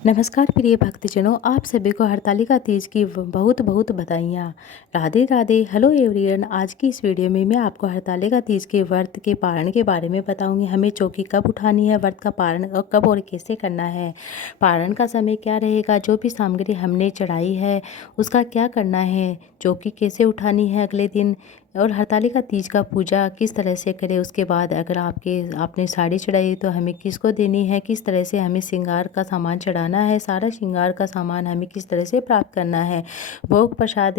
नमस्कार प्रिय भक्तजनों, आप सभी को हरतालिका तीज की बहुत बहुत बधाइयाँ। राधे राधे। Hello everyone. आज की इस वीडियो में मैं आपको हरतालिका तीज के व्रत के पारण के बारे में बताऊंगी। हमें चौकी कब उठानी है, व्रत का पारण और कब और कैसे करना है, पारण का समय क्या रहेगा, जो भी सामग्री हमने चढ़ाई है उसका क्या करना है, चौकी कैसे उठानी है अगले दिन, और हरतालिका तीज का पूजा किस तरह से करें। उसके बाद अगर आपने साड़ी चढ़ाई तो हमें किसको देनी है, किस तरह से हमें श्रृंगार का सामान चढ़ाना है, सारा श्रृंगार का सामान हमें किस तरह से प्राप्त करना है, भोग प्रसाद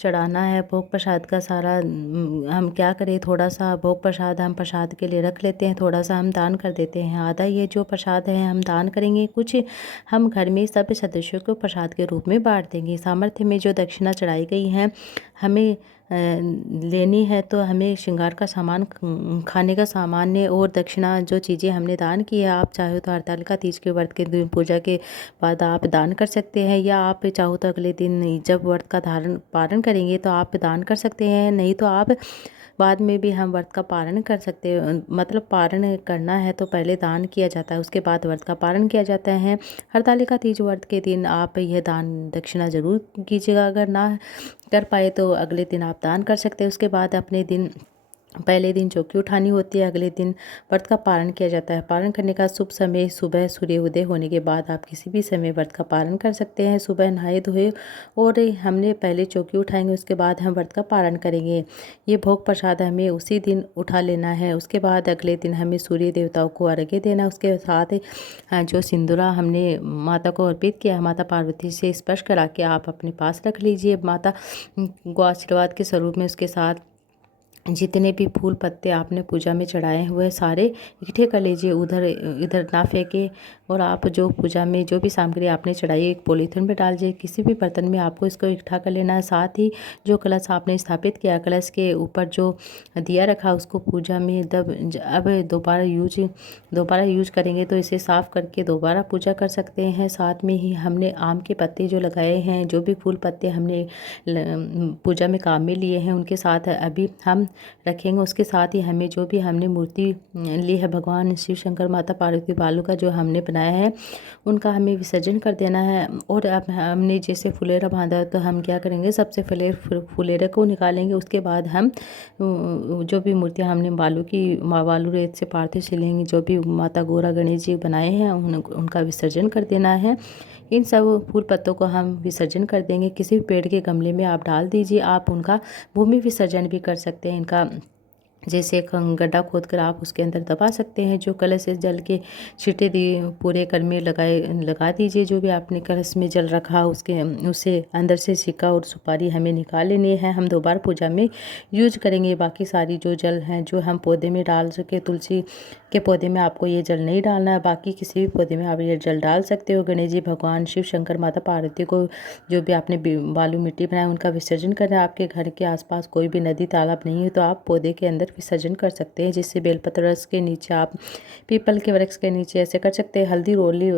चढ़ाना है, भोग प्रसाद का सारा हम क्या करें। थोड़ा सा भोग प्रसाद हम प्रसाद के लिए रख लेते हैं, थोड़ा सा हम दान कर देते हैं। आधा ये जो प्रसाद है हम दान करेंगे, कुछ हम घर में सब सदस्यों को प्रसाद के रूप में बांट देंगे। सामर्थ्य में जो दक्षिणा चढ़ाई गई है हमें लेनी है, तो हमें श्रृंगार का सामान, खाने का सामान्य और दक्षिणा जो चीज़ें हमने दान की है, आप चाहो तो हरतालिका तीज के व्रत के दिन पूजा के बाद आप दान कर सकते हैं, या आप चाहो तो अगले दिन जब व्रत का धारण पारण करेंगे तो आप दान कर सकते हैं। नहीं तो आप बाद में भी हम व्रत का पारण कर सकते हैं। मतलब पारण करना है तो पहले दान किया जाता है, उसके बाद व्रत का पारण किया जाता है। हरतालिका तीज व्रत के दिन आप यह दान दक्षिणा जरूर कीजिएगा। अगर ना कर पाए तो अगले दिन आप दान कर सकते हैं। उसके बाद अपने दिन, पहले दिन चौकी उठानी होती है, अगले दिन व्रत का पारण किया जाता है। पारण करने का शुभ समय सुबह सूर्य उदय होने के बाद आप किसी भी समय व्रत का पारण कर सकते हैं। सुबह नहाए धोए और हमने पहले चौकी उठाएंगे, उसके बाद हम व्रत का पारण करेंगे। ये भोग प्रसाद हमें उसी दिन उठा लेना है। उसके बाद अगले दिन हमें सूर्य देवताओं को अर्घ्य देना। उसके साथ जो सिंदूरा हमने माता को अर्पित किया है, माता पार्वती से स्पर्श करा के आप अपने पास रख लीजिए। माता को आशीर्वाद के स्वरूप में उसके साथ जितने भी फूल पत्ते आपने पूजा में चढ़ाए हुए सारे इकट्ठे कर लीजिए, उधर इधर ना फेंके। और आप जो पूजा में जो भी सामग्री आपने चढ़ाई एक पॉलीथिन में डाल दीजिए, किसी भी बर्तन में आपको इसको इकट्ठा कर लेना है। साथ ही जो कलश आपने स्थापित किया, कलश के ऊपर जो दिया रखा उसको पूजा में अब दोबारा यूज करेंगे तो इसे साफ करके दोबारा पूजा कर सकते हैं। साथ में ही हमने आम के पत्ते जो लगाए हैं, जो भी फूल पत्ते हमने पूजा में काम में लिए हैं उनके साथ अभी हम रखेंगे। उसके साथ ही हमें जो भी हमने मूर्ति ली है भगवान शिव शंकर माता पार्वती बालू का जो हमने बनाया है उनका हमें विसर्जन कर देना है। और अब हमने जैसे फुलेरा बांधा है तो हम क्या करेंगे, सबसे पहले फुलेरे को निकालेंगे। उसके बाद हम जो भी मूर्तियाँ हमने बालू रेत से पार्थिव शिवलिंग जो भी माता गौरा गणेश जी बनाए हैं उनका विसर्जन कर देना है। इन सब फूल पत्तों को हम विसर्जन कर देंगे। किसी भी पेड़ के गमले में आप डाल दीजिए। आप उनका भूमि विसर्जन भी कर सकते हैं। इनका जैसे एक गड्ढा खोद कर आप उसके अंदर दबा सकते हैं। जो कलश से जल के छींटे दिए पूरे कर में लगा दीजिए। जो भी आपने कलश में जल रखा उसके उसे अंदर से सिक्का और सुपारी हमें निकाल लेनी है। हम दोबारा पूजा में यूज करेंगे। बाकी सारी जो जल हैं जो हम पौधे में डाल सके, तुलसी के पौधे में आपको ये जल नहीं डालना है, बाकी किसी भी पौधे में आप ये जल डाल सकते हो। गणेश जी भगवान शिव शंकर माता पार्वती को जो भी आपने बालू मिट्टी बनाया उनका विसर्जन करना है। आपके घर के आसपास कोई भी नदी तालाब नहीं है तो आप पौधे के अंदर विसर्जन कर सकते हैं। जिससे बेलपत्र वृक्ष के नीचे, आप पीपल के वृक्ष के नीचे ऐसे कर सकते हैं। हल्दी रोली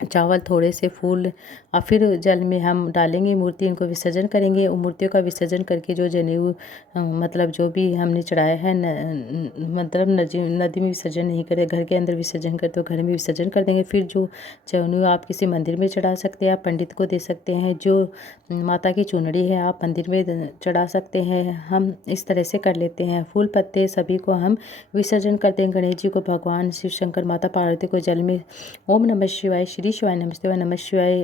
चावल थोड़े से फूल और फिर जल में हम डालेंगे मूर्ति, इनको विसर्जन करेंगे। उन मूर्तियों का विसर्जन करके जो जनेऊ मतलब जो भी हमने चढ़ाया है मतलब नदी में विसर्जन नहीं करें, घर के अंदर विसर्जन करते हो घर में विसर्जन कर देंगे। फिर जो जनेऊ आप किसी मंदिर में चढ़ा सकते हैं, आप पंडित को दे सकते हैं। जो माता की चुनरी है आप मंदिर में चढ़ा सकते हैं। हम इस तरह से कर लेते हैं। फूल पत्ते सभी को हम विसर्जन करते हैं। गणेश जी को भगवान शिव शंकर माता पार्वती को जल में ओम नमः शिवाय, श्री शिवाय नमस्ते व नमः शिवाय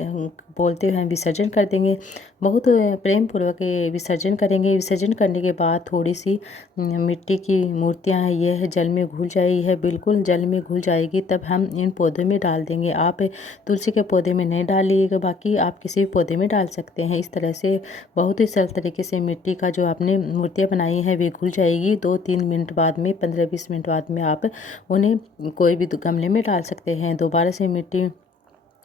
बोलते हुए हम विसर्जन कर देंगे। बहुत प्रेम पूर्वक ये विसर्जन करेंगे। विसर्जन करने के बाद थोड़ी सी मिट्टी की मूर्तियां हैं यह जल में घुल जाई है, बिल्कुल जल में घुल जाएगी तब हम इन पौधों में डाल देंगे। आप तुलसी के पौधे में नहीं डालिएगा, बाकी आप किसी भी पौधे में डाल सकते हैं। इस तरह से बहुत ही सरल तरीके से मिट्टी का जो आपने मूर्तियाँ बनाई हैं वे घुल जाएगी। 2-3 मिनट बाद में, 15-20 मिनट बाद में आप उन्हें कोई भी गमले में डाल सकते हैं। दोबारा से मिट्टी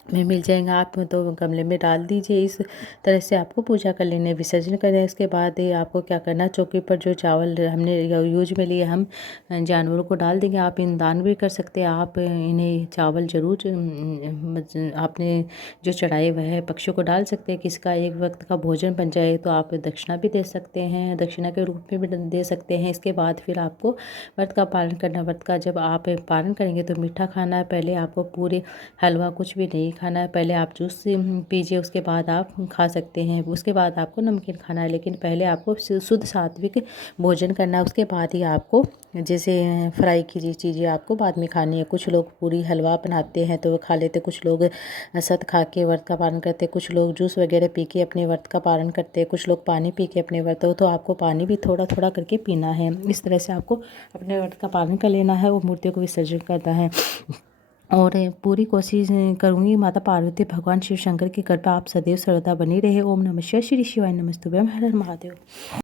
में मिल जाएगा, आप तो गमले में डाल दीजिए। इस तरह से आपको पूजा कर लेनी है, विसर्जन करें। इसके बाद आपको क्या करना, चौकी पर जो चावल हमने यूज में लिए हम जानवरों को डाल देंगे। आप इन दान भी कर सकते हैं। आप इन्हें चावल जरूर आपने जो चढ़ाए हुए है पक्षियों को डाल सकते हैं। किसी का एक वक्त का भोजन बन जाए तो आप दक्षिणा भी दे सकते हैं, दक्षिणा के रूप में भी दे सकते हैं। इसके बाद फिर आपको व्रत का पालन करना। व्रत का जब आप पालन करेंगे तो मीठा खाना है। पहले आपको पूरे हलवा कुछ भी नहीं खाना है। पहले आप जूस पीजिए, उसके बाद आप खा सकते हैं। उसके बाद आपको नमकीन खाना है, लेकिन पहले आपको शुद्ध सात्विक भोजन करना है। उसके बाद ही आपको जैसे फ्राई की चीज़ें आपको बाद में खानी है। कुछ लोग पूरी हलवा बनाते हैं तो वो खा लेते, कुछ लोग सत खा के व्रत का पालन करते, कुछ लोग जूस वगैरह पी के अपने व्रत का पालन करते, कुछ लोग पानी पी के अपने व्रत। तो आपको पानी भी थोड़ा थोड़ा करके पीना है। इस तरह से आपको अपने व्रत का पालन कर लेना है। वो मूर्तियों को विसर्जन करना है। और पूरी कोशिश करूँगी माता पार्वती भगवान शिव शंकर की कृपा आप सदैव सर्वदा बनी रहे। ओम नमः शिवाय, श्री शिवाय नमस्तुभ्यं, हर हर महादेव।